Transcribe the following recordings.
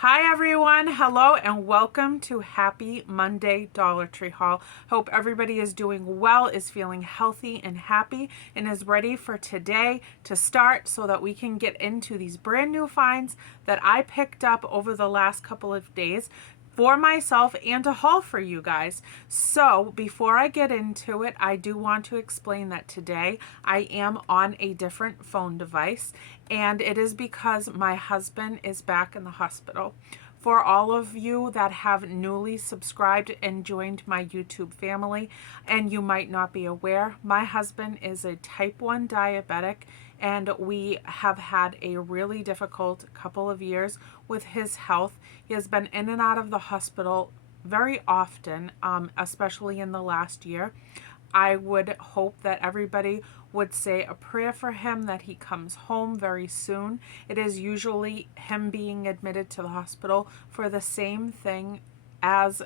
Hi everyone, hello and welcome to Happy Monday Dollar Tree haul. Hope everybody is doing well, is feeling healthy and happy, and is ready for today to start so that we can get into these brand new finds that I picked up over the last couple of days for myself and to haul for you guys. So before I get into it, I do want to explain that today I am on a different phone device, and it is because my husband is back in the hospital. For all of you that have newly subscribed and joined my YouTube family, and you might not be aware, my husband is a type 1 diabetic, and we have had a really difficult couple of years with his health. He has been in and out of the hospital very often, especially in the last year. I would hope that everybody would say a prayer for him that he comes home very soon. It is usually him being admitted to the hospital for the same thing as,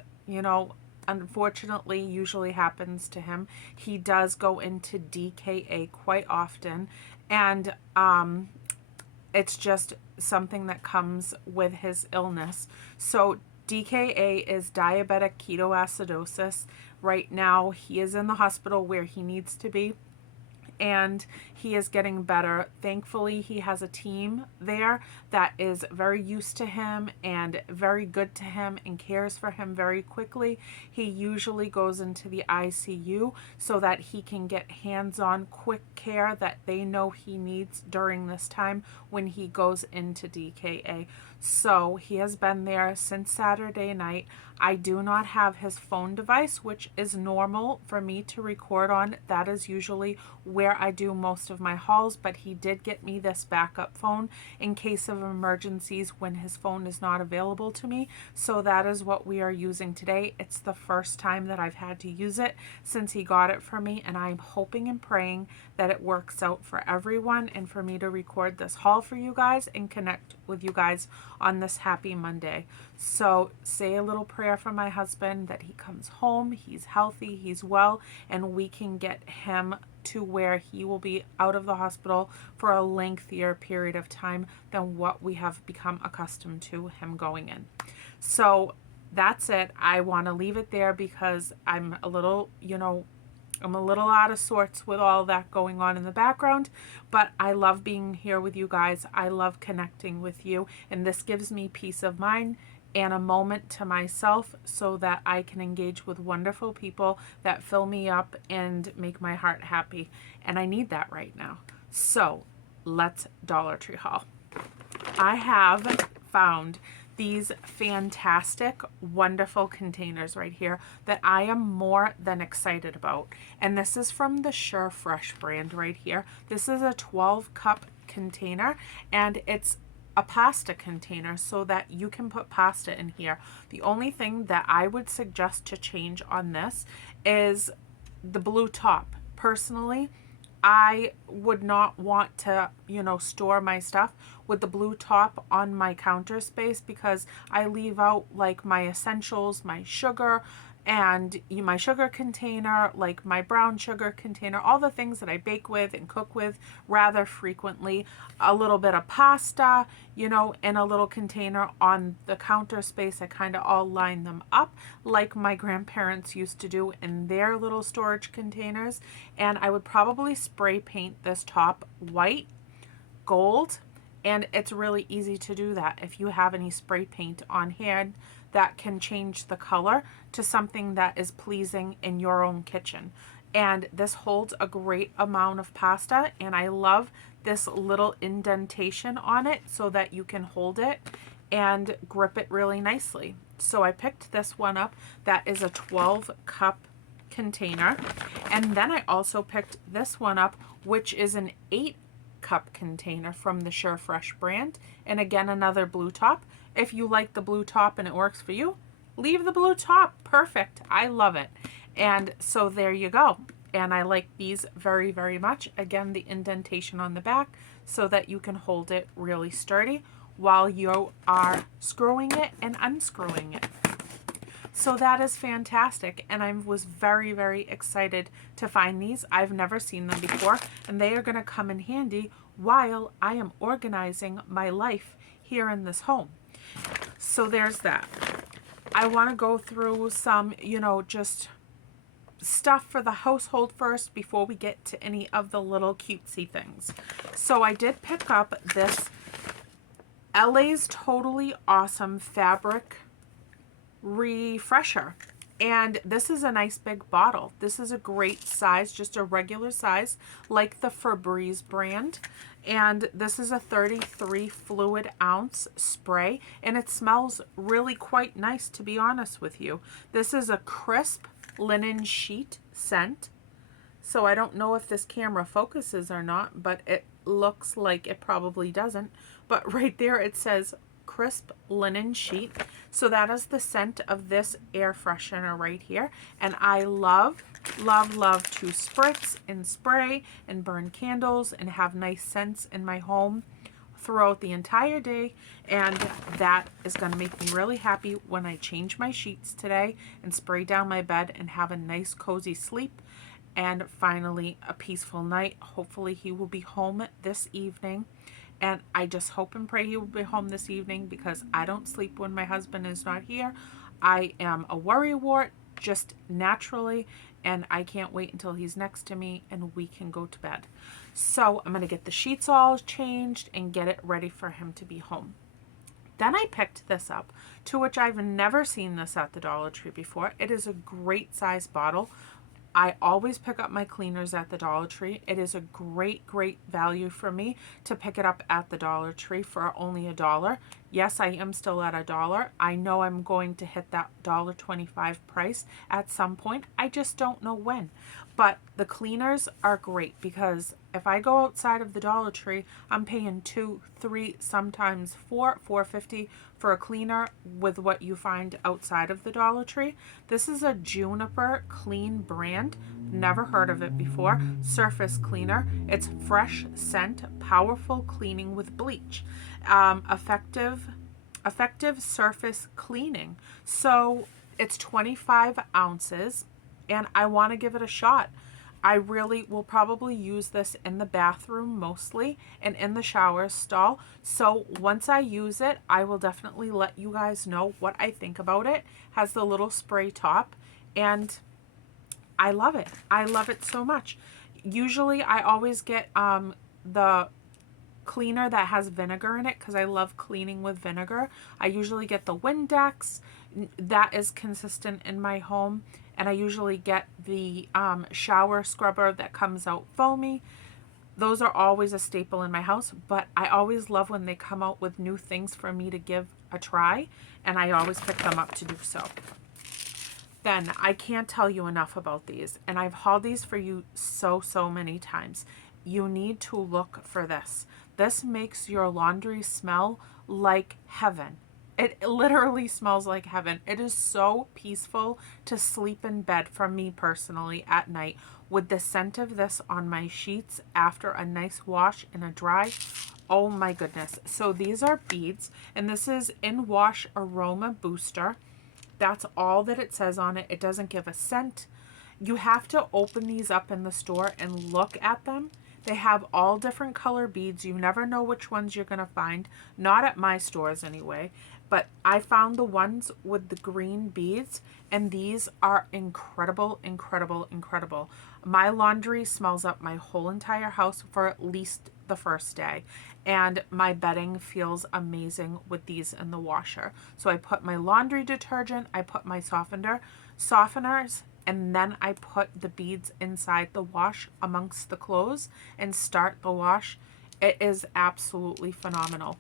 unfortunately usually happens to him. He does go into DKA quite often, and it's just something that comes with his illness. So DKA is diabetic ketoacidosis. Right now, he is in the hospital where he needs to be, and he is getting better. Thankfully, he has a team there that is very used to him and very good to him and cares for him very quickly. He usually goes into the ICU so that he can get hands-on quick care that they know he needs during this time when he goes into DKA. So he has been there since Saturday night. I do not have his phone device, which is normal for me to record on. That is usually where I do most of my hauls, but he did get me this backup phone in case of emergencies when his phone is not available to me. So that is what we are using today. It's the first time that I've had to use it since he got it for me, and I'm hoping and praying that it works out for everyone and for me to record this haul for you guys and connect with you guys on this happy Monday. So say a little prayer for my husband that he comes home, he's healthy, he's well, and we can get him to where he will be out of the hospital for a lengthier period of time than what we have become accustomed to him going in. So that's it. I want to leave it there because I'm a little, I'm a little out of sorts with all that going on in the background, but I love being here with you guys. I love connecting with you, and this gives me peace of mind and a moment to myself so that I can engage with wonderful people that fill me up and make my heart happy. And I need that right now. So let's Dollar Tree haul. I have found these fantastic, wonderful containers right here that I am more than excited about. And this is from the Sure Fresh brand right here. This is a 12 cup container, and it's a pasta container so that you can put pasta in here. The only thing that I would suggest to change on this is the blue top. Personally, I would not want to, store my stuff with the blue top on my counter space because I leave out like my essentials, my sugar, and my sugar container, like my brown sugar container, all the things that I bake with and cook with rather frequently, a little bit of pasta, in a little container on the counter space. I kind of all line them up like my grandparents used to do in their little storage containers. And I would probably spray paint this top white, gold, and it's really easy to do that. If you have any spray paint on hand, that can change the color to something that is pleasing in your own kitchen. And this holds a great amount of pasta, and I love this little indentation on it so that you can hold it and grip it really nicely. So I picked this one up. That is a 12 cup container. And then I also picked this one up, which is an 8 cup container from the Sure Fresh brand. And again, another blue top. If you like the blue top and it works for you, leave the blue top. Perfect. I love it. And so there you go. And I like these very, very much. Again, the indentation on the back so that you can hold it really sturdy while you are screwing it and unscrewing it. So that is fantastic, and I was very, very excited to find these. I've never seen them before, and they are going to come in handy while I am organizing my life here in this home. So there's that. I want to go through some, just stuff for the household first before we get to any of the little cutesy things. So I did pick up this LA's Totally Awesome fabric refresher. And this is a nice big bottle. This is a great size, just a regular size, like the Febreze brand. And this is a 33 fluid ounce spray, and it smells really quite nice, to be honest with you. This is a crisp linen sheet scent. So I don't know if this camera focuses or not, but it looks like it probably doesn't. But right there it says crisp linen sheet. So that is the scent of this air freshener right here. And I love, love, love to spritz and spray and burn candles and have nice scents in my home throughout the entire day. And that is going to make me really happy when I change my sheets today and spray down my bed and have a nice cozy sleep. And finally, a peaceful night. Hopefully he will be home this evening. And I just hope and pray he will be home this evening, because I don't sleep when my husband is not here. I am a worrywart just naturally, and I can't wait until he's next to me and we can go to bed. So I'm going to get the sheets all changed and get it ready for him to be home. Then I picked this up, to which I've never seen this at the Dollar Tree before. It is a great size bottle. I always pick up my cleaners at the Dollar Tree. It is a great, great value for me to pick it up at the Dollar Tree for only $1. Yes, I am still at $1. I know I'm going to hit that $1.25 price at some point. I just don't know when. But the cleaners are great, because if I go outside of the Dollar Tree, I'm paying $2, $3, sometimes $4.50 for a cleaner with what you find outside of the Dollar Tree. This is a Juniper Clean brand. Never heard of it before. Surface cleaner. It's fresh scent, powerful cleaning with bleach. Effective surface cleaning. So it's 25 ounces. And I want to give it a shot. I really will probably use this in the bathroom mostly and in the shower stall. So once I use it, I will definitely let you guys know what I think about it. Has the little spray top, and I love it. I love it so much. Usually I always get the cleaner that has vinegar in it, because I love cleaning with vinegar. I usually get the Windex. That is consistent in my home. And I usually get the shower scrubber that comes out foamy. Those are always a staple in my house, but I always love when they come out with new things for me to give a try, and I always pick them up to do so. Then I can't tell you enough about these, and I've hauled these for you so many times. You need to look for this. This makes your laundry smell like heaven. It literally smells like heaven. It is so peaceful to sleep in bed, for me personally, at night with the scent of this on my sheets after a nice wash and a dry. Oh my goodness. So these are beads, and this is In Wash Aroma Booster. That's all that it says on it. It doesn't give a scent. You have to open these up in the store and look at them. They have all different color beads. You never know which ones you're going to find. Not at my stores anyway. But I found the ones with the green beads, and these are incredible, incredible, incredible. My laundry smells up my whole entire house for at least the first day. And my bedding feels amazing with these in the washer. So I put my laundry detergent, I put my softeners, and then I put the beads inside the wash amongst the clothes and start the wash. It is absolutely phenomenal.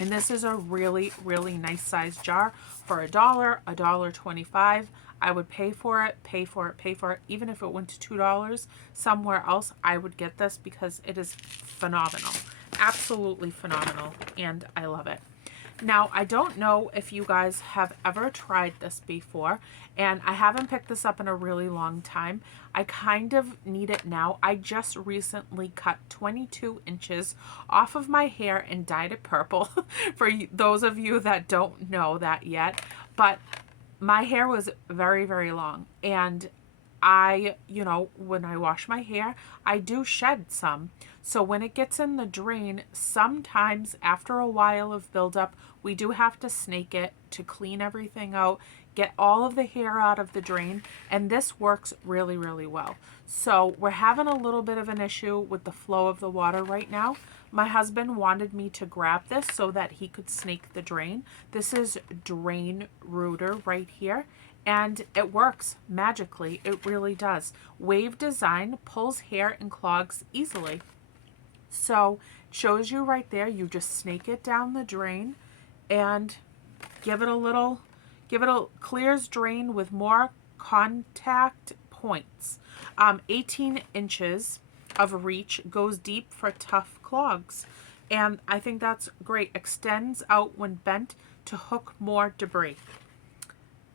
And this is a really, really nice size jar for $1, $1.25. I would pay for it. Even if it went to $2 somewhere else, I would get this, because it is phenomenal. Absolutely phenomenal. And I love it. Now, I don't know if you guys have ever tried this before, and I haven't picked this up in a really long time. I kind of need it now. I just recently cut 22 inches off of my hair and dyed it purple, for those of you that don't know that yet. But my hair was very, very long, and when I wash my hair, I do shed some. So when it gets in the drain, sometimes after a while of buildup, we do have to snake it to clean everything out, get all of the hair out of the drain, and this works really, really well. So we're having a little bit of an issue with the flow of the water right now. My husband wanted me to grab this so that he could snake the drain. This is Drain Rooter right here, and it works magically. It really does. Wave design pulls hair and clogs easily. So it shows you right there, you just snake it down the drain and give it a clears drain with more contact points. 18 inches of reach, goes deep for tough clogs. And I think that's great. Extends out when bent to hook more debris.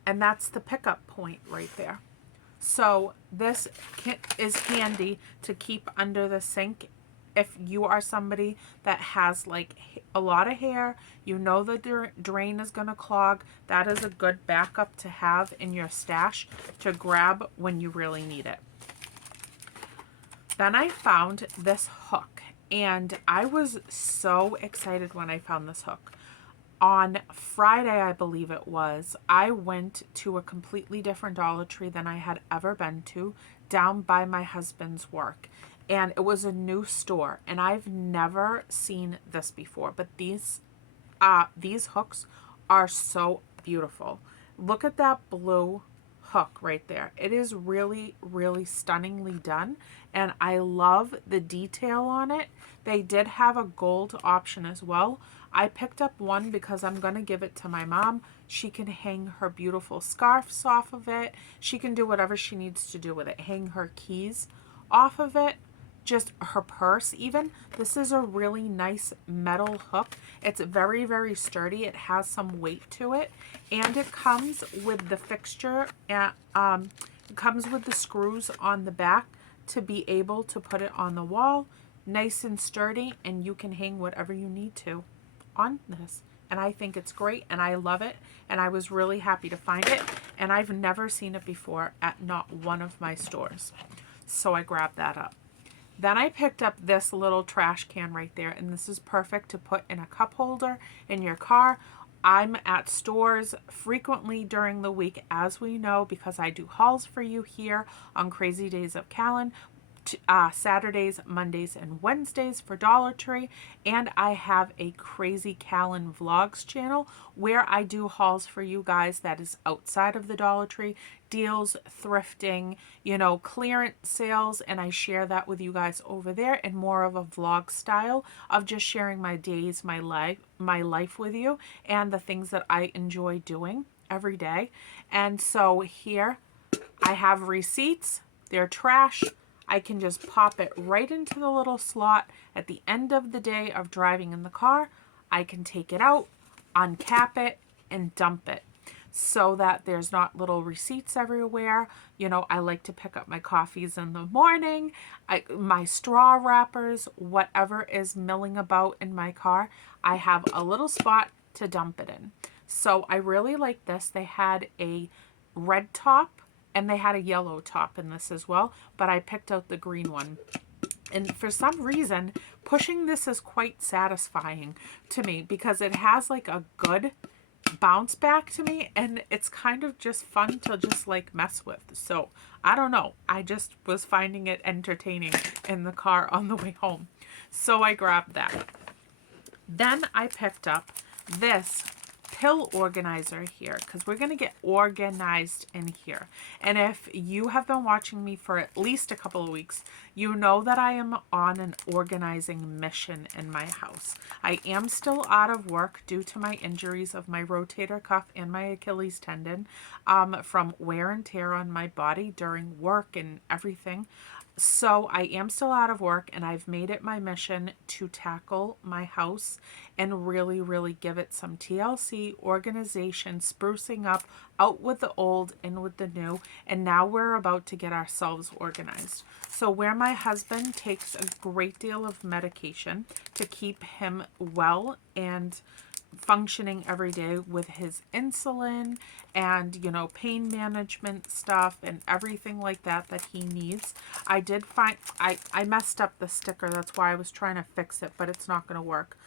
And that's the pickup point right there. So this is handy to keep under the sink if you are somebody that has like a lot of hair, you know the drain is going to clog. That is a good backup to have in your stash to grab when you really need it. Then I found this hook, and I was so excited when I found this hook. On Friday, I believe it was, I went to a completely different Dollar Tree than I had ever been to, down by my husband's work. And it was a new store, and I've never seen this before. But these hooks are so beautiful. Look at that blue hook right there. It is really, really stunningly done, and I love the detail on it. They did have a gold option as well. I picked up one because I'm going to give it to my mom. She can hang her beautiful scarves off of it. She can do whatever she needs to do with it. Hang her keys off of it. Just her purse even. This is a really nice metal hook. It's very, very sturdy. It has some weight to it. And it comes with the fixture. It comes with the screws on the back to be able to put it on the wall. Nice and sturdy. And you can hang whatever you need to on this. And I think it's great. And I love it. And I was really happy to find it. And I've never seen it before at not one of my stores. So I grabbed that up. Then I picked up this little trash can right there, and this is perfect to put in a cup holder in your car. I'm at stores frequently during the week, as we know, because I do hauls for you here on Crazy Days of Callan. Saturdays, Mondays, and Wednesdays for Dollar Tree, and I have a Crazy Callan Vlogs channel where I do hauls for you guys that is outside of the Dollar Tree, deals, thrifting, you know, clearance sales, and I share that with you guys over there in more of a vlog style of just sharing my days, my life with you, and the things that I enjoy doing every day. And so here I have receipts. They're trash. I can just pop it right into the little slot at the end of the day of driving in the car. I can take it out, uncap it, and dump it so that there's not little receipts everywhere. You know, I like to pick up my coffees in the morning, my straw wrappers, whatever is milling about in my car. I have a little spot to dump it in. So I really like this. They had a red top and they had a yellow top in this as well, but I picked out the green one. And for some reason, pushing this is quite satisfying to me because it has like a good bounce back to me, and it's kind of just fun to just like mess with. So I don't know, I just was finding it entertaining in the car on the way home. So I grabbed that. Then I picked up this pill organizer here because we're going to get organized in here. And if you have been watching me for at least a couple of weeks, you know that I am on an organizing mission in my house. I am still out of work due to my injuries of my rotator cuff and my Achilles tendon from wear and tear on my body during work and everything. So I am still out of work, and I've made it my mission to tackle my house and really, really give it some TLC, organization, sprucing up, out with the old, in with the new, and now we're about to get ourselves organized. So where my husband takes a great deal of medication to keep him well and functioning every day with his insulin and, you know, pain management stuff and everything like that that he needs. I did find, I messed up the sticker. That's why I was trying to fix it, but it's not going to work.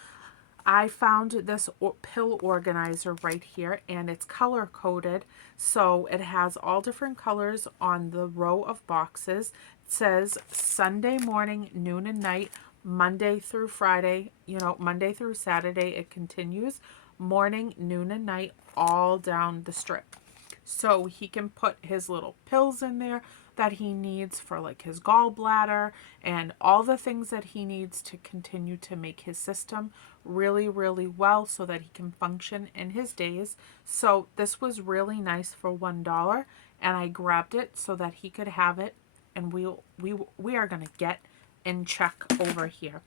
I found this pill organizer right here, and it's color coded, so it has all different colors on the row of boxes. It says Sunday morning, noon and night, Monday through Friday, you know, Monday through Saturday it continues, morning, noon and night, all down the strip. So he can put his little pills in there that he needs for like his gallbladder and all the things that he needs to continue to make his system really, really well so that he can function in his days. So this was really nice for $1, and I grabbed it so that he could have it, and we are going to get in check over here.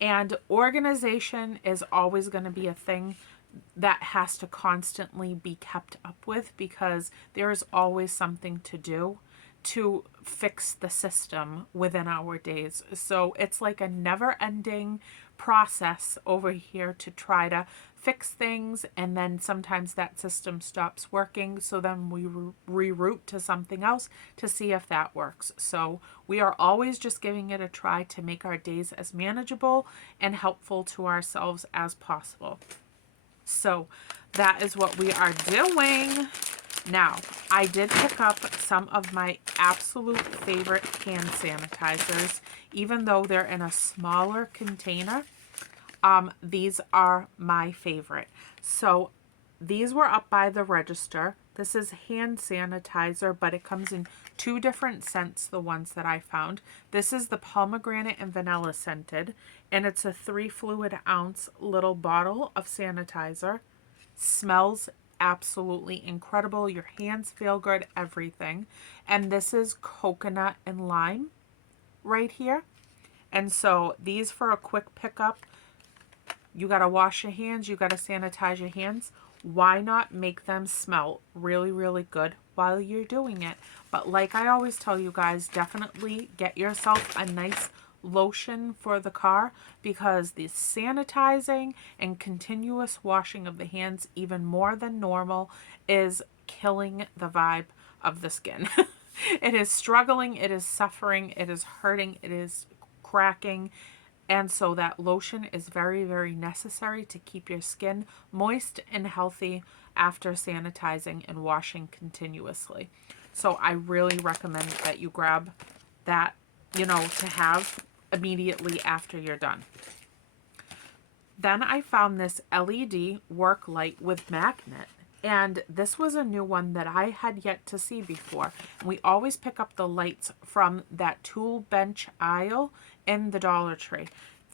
And organization is always going to be a thing that has to constantly be kept up with, because there is always something to do to fix the system within our days. So it's like a never-ending process over here to try to fix things, and then sometimes that system stops working, so then we reroute to something else to see if that works. So we are always just giving it a try to make our days as manageable and helpful to ourselves as possible. So that is what we are doing. Now, I did pick up some of my absolute favorite hand sanitizers, even though they're in a smaller container. These are my favorite. So these were up by the register. This is hand sanitizer, but it comes in 2 different scents, the ones that I found. This is the pomegranate and vanilla scented, and it's a 3 fluid ounce little bottle of sanitizer. Smells absolutely incredible. Your hands feel good, everything. And this is coconut and lime right here. And so these for a quick pickup, you got to wash your hands, you got to sanitize your hands. Why not make them smell really, really good while you're doing it? But like I always tell you guys, definitely get yourself a nice lotion for the car, because the sanitizing and continuous washing of the hands, even more than normal, is killing the vibe of the skin. It is struggling, it is suffering, it is hurting, it is cracking. And so that lotion is very, very necessary to keep your skin moist and healthy after sanitizing and washing continuously. So I really recommend that you grab that, you know, to have immediately after you're done. Then I found this LED work light with magnet. And this was a new one that I had yet to see before. We always pick up the lights from that tool bench aisle in the Dollar Tree.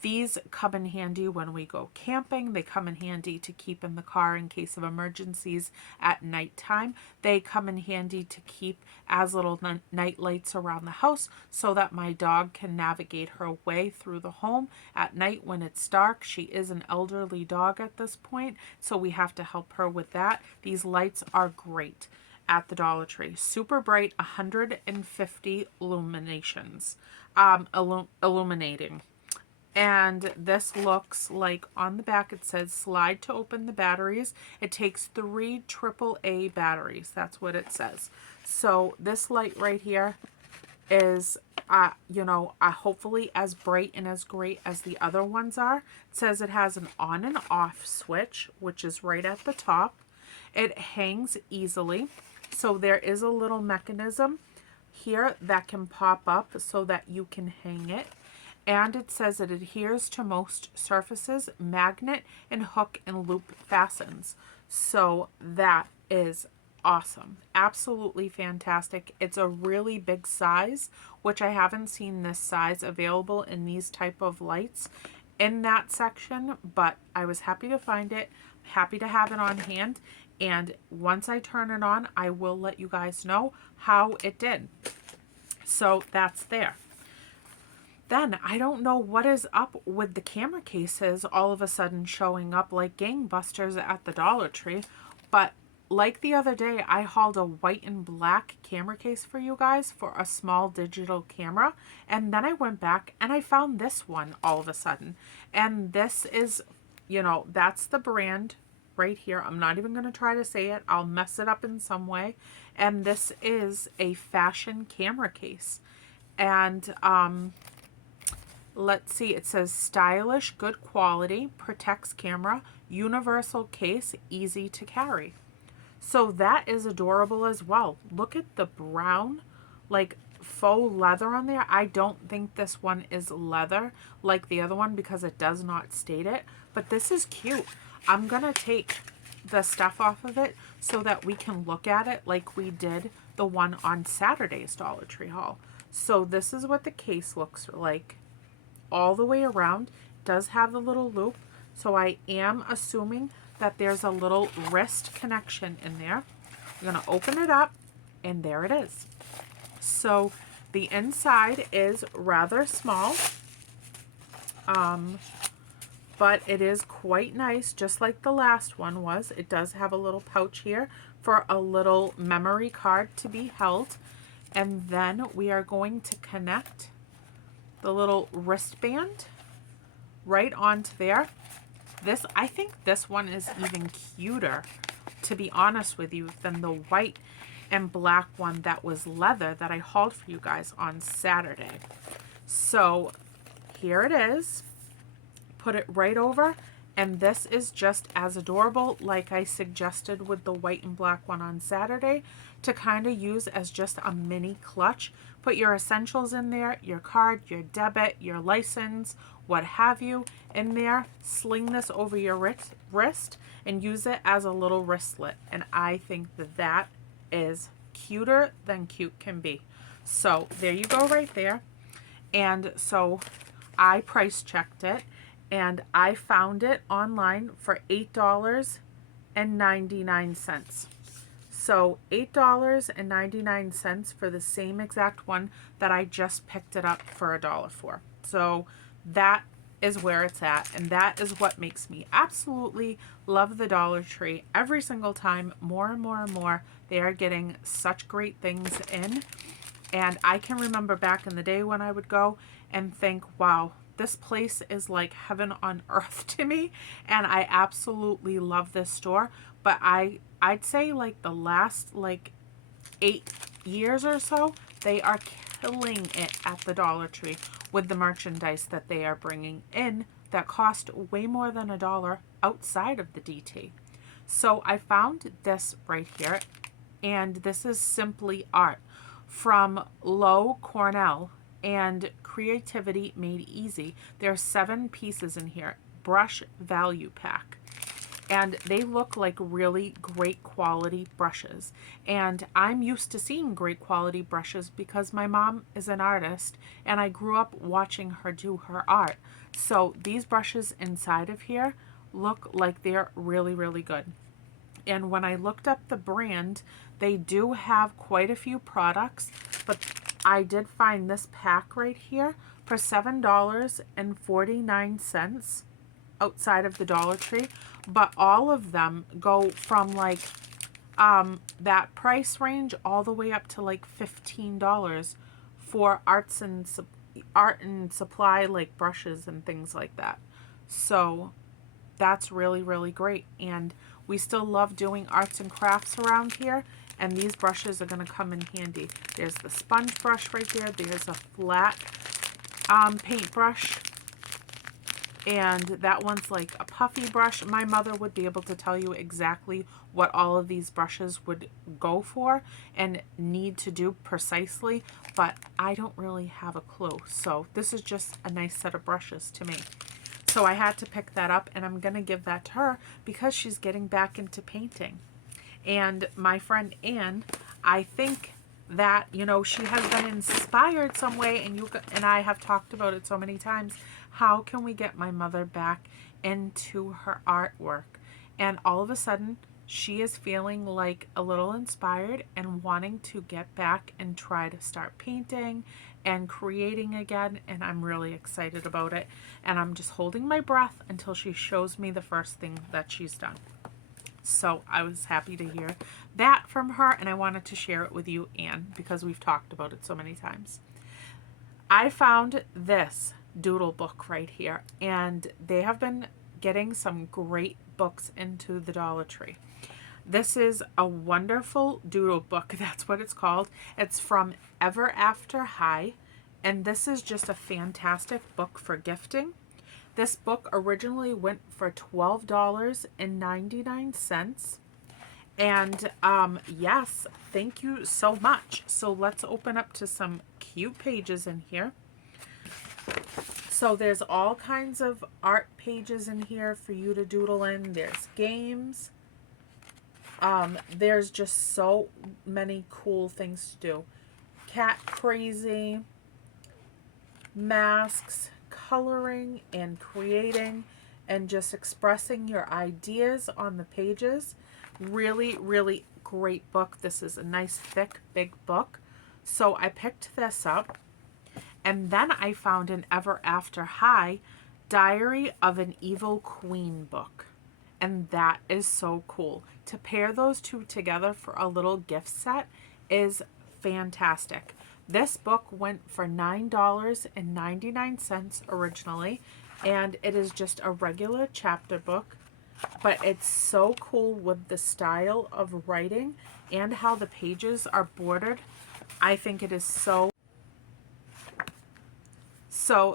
These come in handy when we go camping. They come in handy to keep in the car in case of emergencies at nighttime. They come in handy to keep as little night lights around the house so that my dog can navigate her way through the home at night when it's dark. She is an elderly dog at this point, so we have to help her with that. These lights are great at the Dollar Tree. Super bright, 150 illuminations, illuminating. And this looks like, on the back it says slide to open the batteries. It takes 3 AAA batteries. That's what it says. So this light right here is, you know, hopefully as bright and as great as the other ones are. It says it has an on and off switch, which is right at the top. It hangs easily. So there is a little mechanism here that can pop up so that you can hang it. And it says it adheres to most surfaces, magnet and hook and loop fastens. So that is awesome. Absolutely fantastic. It's a really big size, which I haven't seen this size available in these type of lights in that section, but I was happy to find it, happy to have it on hand. And once I turn it on, I will let you guys know how it did. So that's there. Then I don't know what is up with the camera cases all of a sudden showing up like gangbusters at the Dollar Tree. But like the other day, I hauled a white and black camera case for you guys for a small digital camera. And then I went back and I found this one all of a sudden. And this is you know, that's the brand right here. I'm not even going to try to say it. I'll mess it up in some way. And this is a fashion camera case. And let's see, it says stylish, good quality, protects camera, universal case, easy to carry. So that is adorable as well. Look at the brown, like faux leather on there. I don't think this one is leather like the other one because it does not state it, but this is cute. I'm gonna take the stuff off of it so that we can look at it like we did the one on Saturday's Dollar Tree haul. So this is what the case looks like all the way around. It does have the little loop, so I am assuming that there's a little wrist connection in there. I'm going to open it up, and there it is. So the inside is rather small, but it is quite nice, just like the last one was. It does have a little pouch here for a little memory card to be held. And then we are going to connect the little wristband right onto there. This, I think this one is even cuter, to be honest with you, than the white and black one that was leather that I hauled for you guys on Saturday. So here it is. Put it right over, and this is just as adorable, like I suggested with the white and black one on Saturday, to kind of use as just a mini clutch. Put your essentials in there, your card, your debit, your license, what have you in there. Sling this over your wrist and use it as a little wristlet. And I think that that is cuter than cute can be. So there you go right there. And so I price checked it, and I found it online for $8.99. So $8.99 for the same exact one that I just picked it up for $1 for. So that is where it's at, and that is what makes me absolutely love the Dollar Tree. Every single time, more and more and more, they are getting such great things in. And I can remember back in the day when I would go and think, wow, this place is like heaven on earth to me, and I absolutely love this store. But I'd say like the last like 8 years or so, they are killing it at the Dollar Tree with the merchandise that they are bringing in that cost way more than $1 outside of the DT. So I found this right here, and this is Simply Art from Low Cornell and Creativity Made Easy. There are 7 pieces in here. Brush value pack. And they look like really great quality brushes. And I'm used to seeing great quality brushes because my mom is an artist and I grew up watching her do her art. So these brushes inside of here look like they're really, really good. And when I looked up the brand, they do have quite a few products, but I did find this pack right here for $7.49 outside of the Dollar Tree. But all of them go from like that price range all the way up to like $15 for art and supply, like brushes and things like that. So that's really, really great. And we still love doing arts and crafts around here, and these brushes are going to come in handy. There's the sponge brush right there. There's a flat paintbrush, and that one's like a puffy brush. My mother would be able to tell you exactly what all of these brushes would go for and need to do precisely, but I don't really have a clue. So this is just a nice set of brushes to me. So I had to pick that up, and I'm going to give that to her because she's getting back into painting. And my friend Ann, I think that, you know, she has been inspired some way, and you and I have talked about it so many times. How can we get my mother back into her artwork? And all of a sudden, she is feeling like a little inspired and wanting to get back and try to start painting and creating again. And I'm really excited about it. And I'm just holding my breath until she shows me the first thing that she's done. So I was happy to hear that from her, and I wanted to share it with you, Anne, because we've talked about it so many times. I found this doodle book right here, and they have been getting some great books into the Dollar Tree. This is a wonderful doodle book. That's what it's called. It's from Ever After High, and this is just a fantastic book for gifting. This book originally went for $12.99. And yes, thank you so much. So let's open up to some cute pages in here. So there's all kinds of art pages in here for you to doodle in. There's games. There's just so many cool things to do. Cat crazy, masks, coloring and creating, and just expressing your ideas on the pages. Really, really great book. This is a nice, thick, big book. So I picked this up, and then I found an Ever After High Diary of an Evil Queen book. And that is so cool. To pair those two together for a little gift set is fantastic. This book went for $9.99 originally, and it is just a regular chapter book, but it's so cool with the style of writing and how the pages are bordered. I think it is so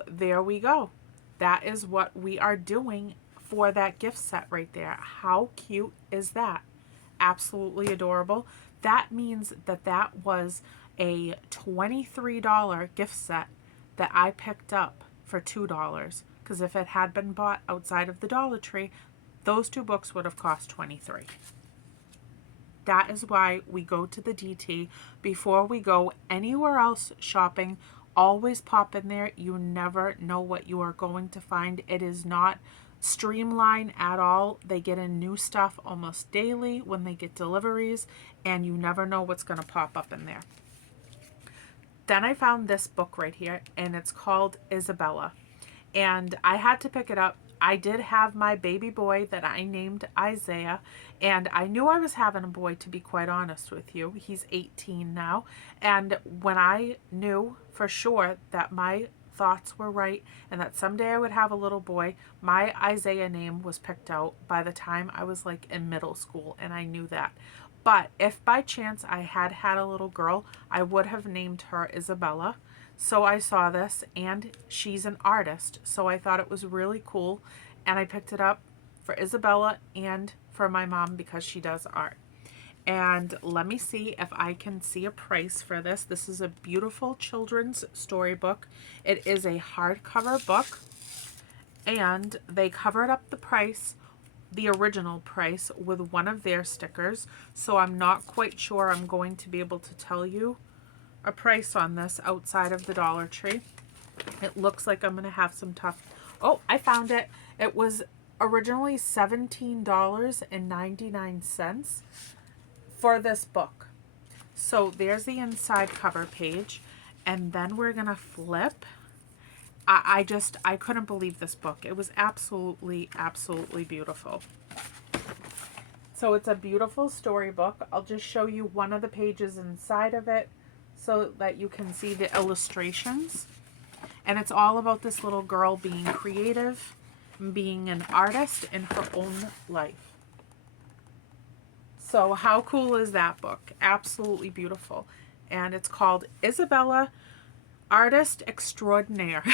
there we go. That is what we are doing for that gift set right there. How cute is that? Absolutely adorable. That means that that was a $23 gift set that I picked up for $2, because if it had been bought outside of the Dollar Tree, those two books would have cost $23. That is why we go to the DT before we go anywhere else shopping. Always pop in there. You never know what you are going to find. It is not streamlined at all. They get in new stuff almost daily when they get deliveries, and you never know what's going to pop up in there. Then I found this book right here, and it's called Isabella, and I had to pick it up. I did have my baby boy that I named Isaiah, and I knew I was having a boy, to be quite honest with you. He's 18 now, and when I knew for sure that my thoughts were right and that someday I would have a little boy, my Isaiah name was picked out by the time I was like in middle school, and I knew that. But if by chance I had had a little girl, I would have named her Isabella. So I saw this, and she's an artist, so I thought it was really cool, and I picked it up for Isabella and for my mom because she does art. And let me see if I can see a price for this. This is a beautiful children's storybook. It is a hardcover book, and they covered up the price, the original price, with one of their stickers. So I'm not quite sure I'm going to be able to tell you a price on this outside of the Dollar Tree. It looks like I'm going to have some tough... Oh, I found it. It was originally $17.99 for this book. So there's the inside cover page, and then we're going to flip. I couldn't believe this book. It was absolutely, absolutely beautiful. So it's a beautiful storybook. I'll just show you one of the pages inside of it so that you can see the illustrations. And it's all about this little girl being creative, being an artist in her own life. So how cool is that book? Absolutely beautiful. And it's called Isabella, Artist Extraordinaire.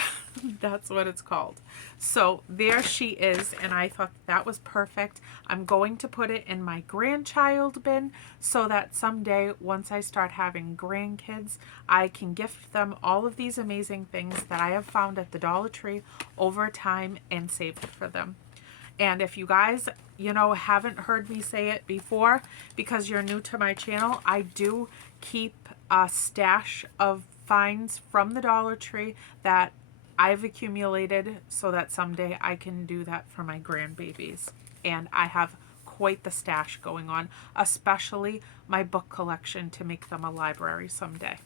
That's what it's called. So there she is, and I thought that was perfect. I'm going to put it in my grandchild bin so that someday, once I start having grandkids, I can gift them all of these amazing things that I have found at the Dollar Tree over time and save it for them. And if you guys, haven't heard me say it before because you're new to my channel, I do keep a stash of finds from the Dollar Tree that I've accumulated so that someday I can do that for my grandbabies. And I have quite the stash going on, especially my book collection to make them a library someday.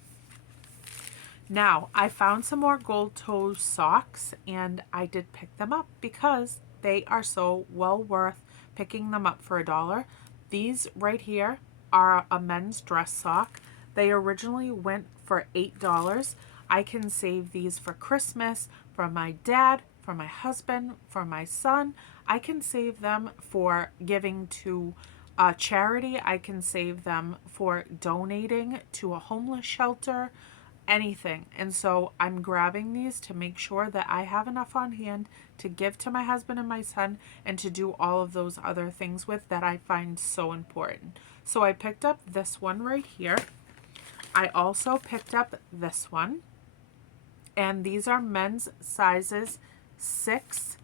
Now, I found some more gold toe socks, and I did pick them up because they are so well worth picking them up for $1. These right here are a men's dress sock. They originally went for $8. I can save these for Christmas, for my dad, for my husband, for my son. I can save them for giving to a charity. I can save them for donating to a homeless shelter, anything. And so I'm grabbing these to make sure that I have enough on hand to give to my husband and my son and to do all of those other things with that I find so important. So I picked up this one right here. I also picked up this one. And these are men's sizes 6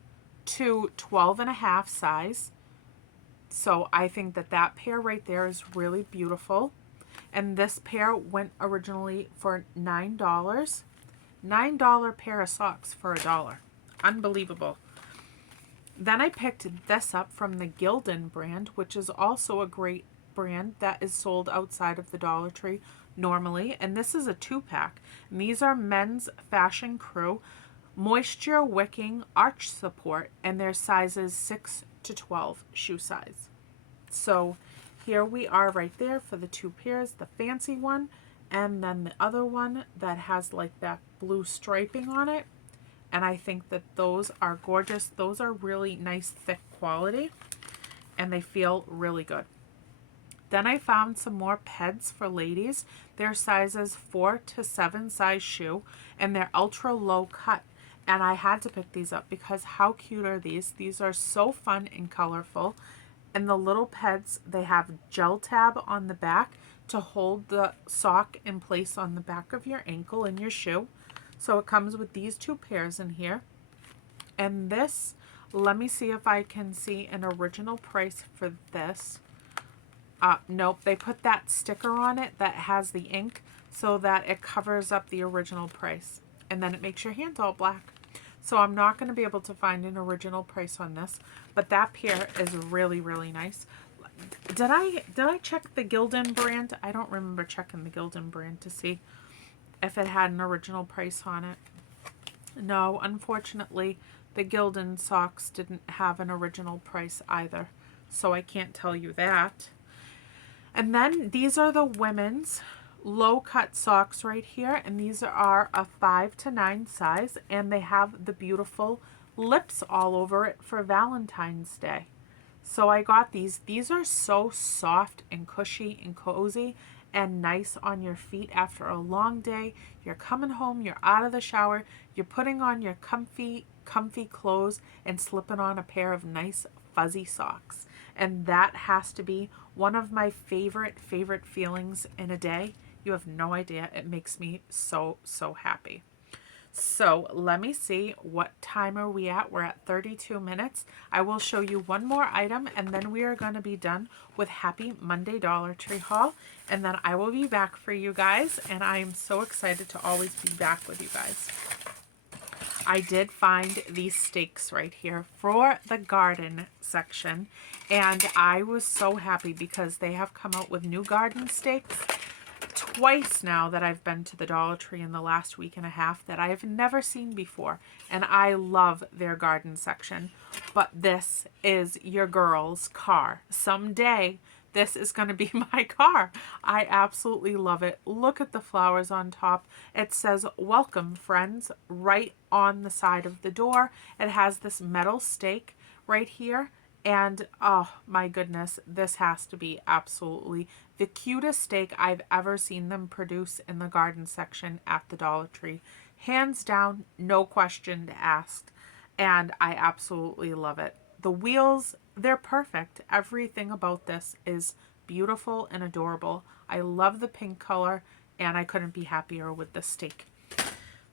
to 12 and a half size. So I think that that pair right there is really beautiful. And this pair went originally for $9. $9 pair of socks for $1. Unbelievable. Then I picked this up from the Gildan brand, which is also a great brand that is sold outside of the Dollar Tree normally. And this is a 2-pack. And these are men's Fashion Crew moisture wicking arch support, and their sizes 6 to 12 shoe size. So here we are right there for the 2 pairs, the fancy one and then the other one that has like that blue striping on it. And I think that those are gorgeous. Those are really nice thick quality and they feel really good. Then I found some more Peds for ladies. They're sizes 4 to 7 size shoe and they're ultra low cut. And I had to pick these up because how cute are these? These are so fun and colorful. And the little Peds, they have gel tab on the back to hold the sock in place on the back of your ankle and your shoe. So it comes with these 2 pairs in here. And this, let me see if I can see an original price for this. Nope, they put that sticker on it that has the ink so that it covers up the original price. And then it makes your hands all black. So I'm not going to be able to find an original price on this, but that pair is really, really nice. Did I check the Gildan brand? I don't remember checking the Gildan brand to see if it had an original price on it. No, unfortunately, the Gildan socks didn't have an original price either, so I can't tell you that. And then these are the women's low cut socks right here, and these are a 5 to 9 size, and they have the beautiful lips all over it for Valentine's Day. So I got these. These are so soft and cushy and cozy and nice on your feet after a long day. You're coming home, you're out of the shower, you're putting on your comfy clothes and slipping on a pair of nice fuzzy socks. And that has to be one of my favorite feelings in a day. You have no idea. It makes me so happy. So let me see, what time are we at? We're at 32 minutes. I will show you one more item and then we are going to be done with Happy Monday Dollar Tree haul. And then I will be back for you guys. And I am so excited to always be back with you guys. I did find these stakes right here for the garden section. And I was so happy because they have come out with new garden stakes. Twice now that I've been to the Dollar Tree in the last week and a half that I have never seen before. And I love their garden section. But this is your girl's car. Someday, this is going to be my car. I absolutely love it. Look at the flowers on top. It says, "Welcome, friends," right on the side of the door. It has this metal stake right here. And oh my goodness, this has to be absolutely the cutest stake I've ever seen them produce in the garden section at the Dollar Tree. Hands down, no question asked. And I absolutely love it. The wheels, they're perfect. Everything about this is beautiful and adorable. I love the pink color and I couldn't be happier with the stake.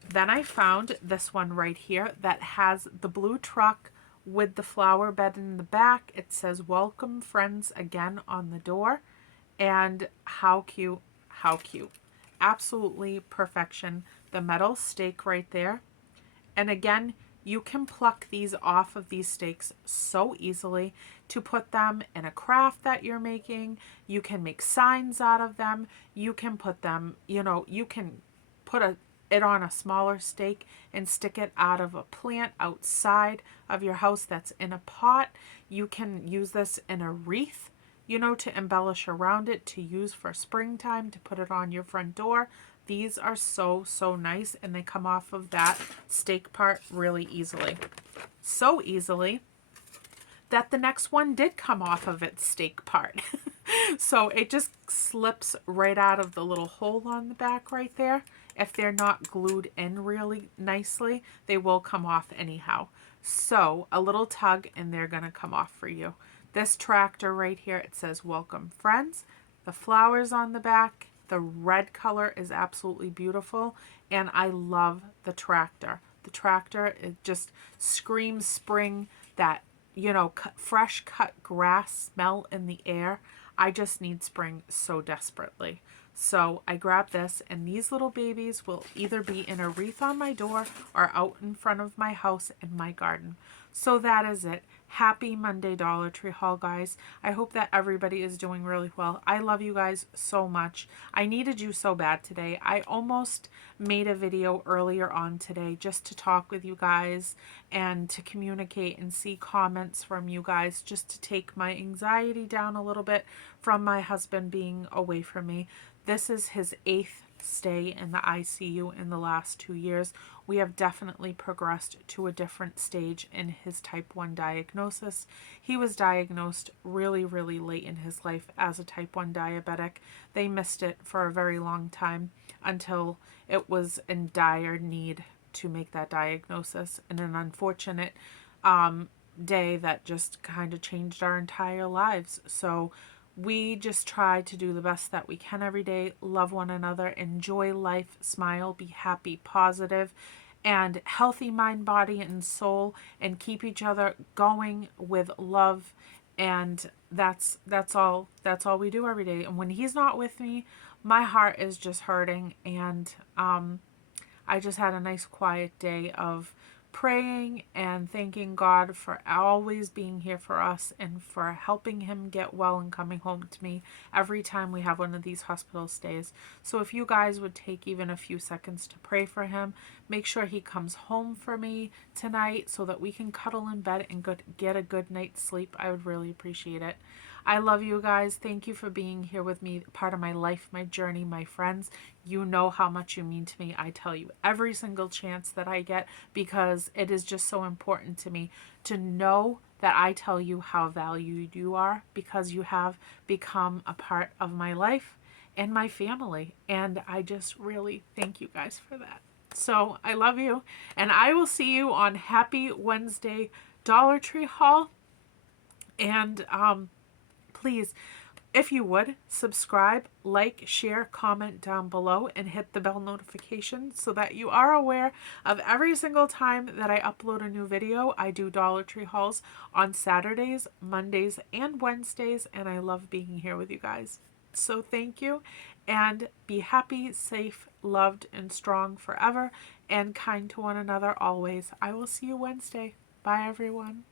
Then I found this one right here that has the blue truck with the flower bed in the back. It says, "Welcome, friends," again on the door. And how cute, how cute. Absolutely perfection. The metal stake right there. And again, you can pluck these off of these stakes so easily to put them in a craft that you're making. You can make signs out of them. You can put them, you can put it on a smaller stake and stick it out of a plant outside of your house that's in a pot. You can use this in a wreath, to embellish around it, to use for springtime, to put it on your front door. These are so, so nice, and they come off of that steak part really easily. So easily that the next one did come off of its steak part. So it just slips right out of the little hole on the back right there. If they're not glued in really nicely, they will come off anyhow. So a little tug and they're going to come off for you. This tractor right here, it says welcome friends. The flowers on the back, the red color is absolutely beautiful, and I love the tractor. The tractor, it just screams spring, that, you know, fresh cut grass smell in the air. I just need spring so desperately. So I grabbed this, and these little babies will either be in a wreath on my door or out in front of my house in my garden. So that is it. Happy Monday Dollar Tree haul, guys. I hope that everybody is doing really well. I love you guys so much. I needed you so bad today. I almost made a video earlier on today just to talk with you guys and to communicate and see comments from you guys, just to take my anxiety down a little bit from my husband being away from me. This is his 8th stay in the ICU in the last 2 years. We have definitely progressed to a different stage in his type 1 diagnosis. He was diagnosed really, really late in his life as a type 1 diabetic. They missed it for a very long time until it was in dire need to make that diagnosis. And an unfortunate day that just kind of changed our entire lives. So we just try to do the best that we can every day, love one another, enjoy life, smile, be happy, positive, and healthy mind, body, and soul, and keep each other going with love. And that's all we do every day. And when he's not with me, my heart is just hurting. And I just had a nice quiet day of praying and thanking God for always being here for us and for helping him get well and coming home to me every time we have one of these hospital stays. So if you guys would take even a few seconds to pray for him, make sure he comes home for me tonight so that we can cuddle in bed and get a good night's sleep, I would really appreciate it. I love you guys. Thank you for being here with me, part of my life, my journey, my friends. You know how much you mean to me. I tell you every single chance that I get, because it is just so important to me to know that I tell you how valued you are, because you have become a part of my life and my family. And I just really thank you guys for that. So I love you, and I will see you on Happy Wednesday Dollar Tree haul. And please, if you would, subscribe, like, share, comment down below, and hit the bell notification so that you are aware of every single time that I upload a new video. I do Dollar Tree hauls on Saturdays, Mondays, and Wednesdays, and I love being here with you guys. So thank you, and be happy, safe, loved, and strong forever, and kind to one another always. I will see you Wednesday. Bye, everyone.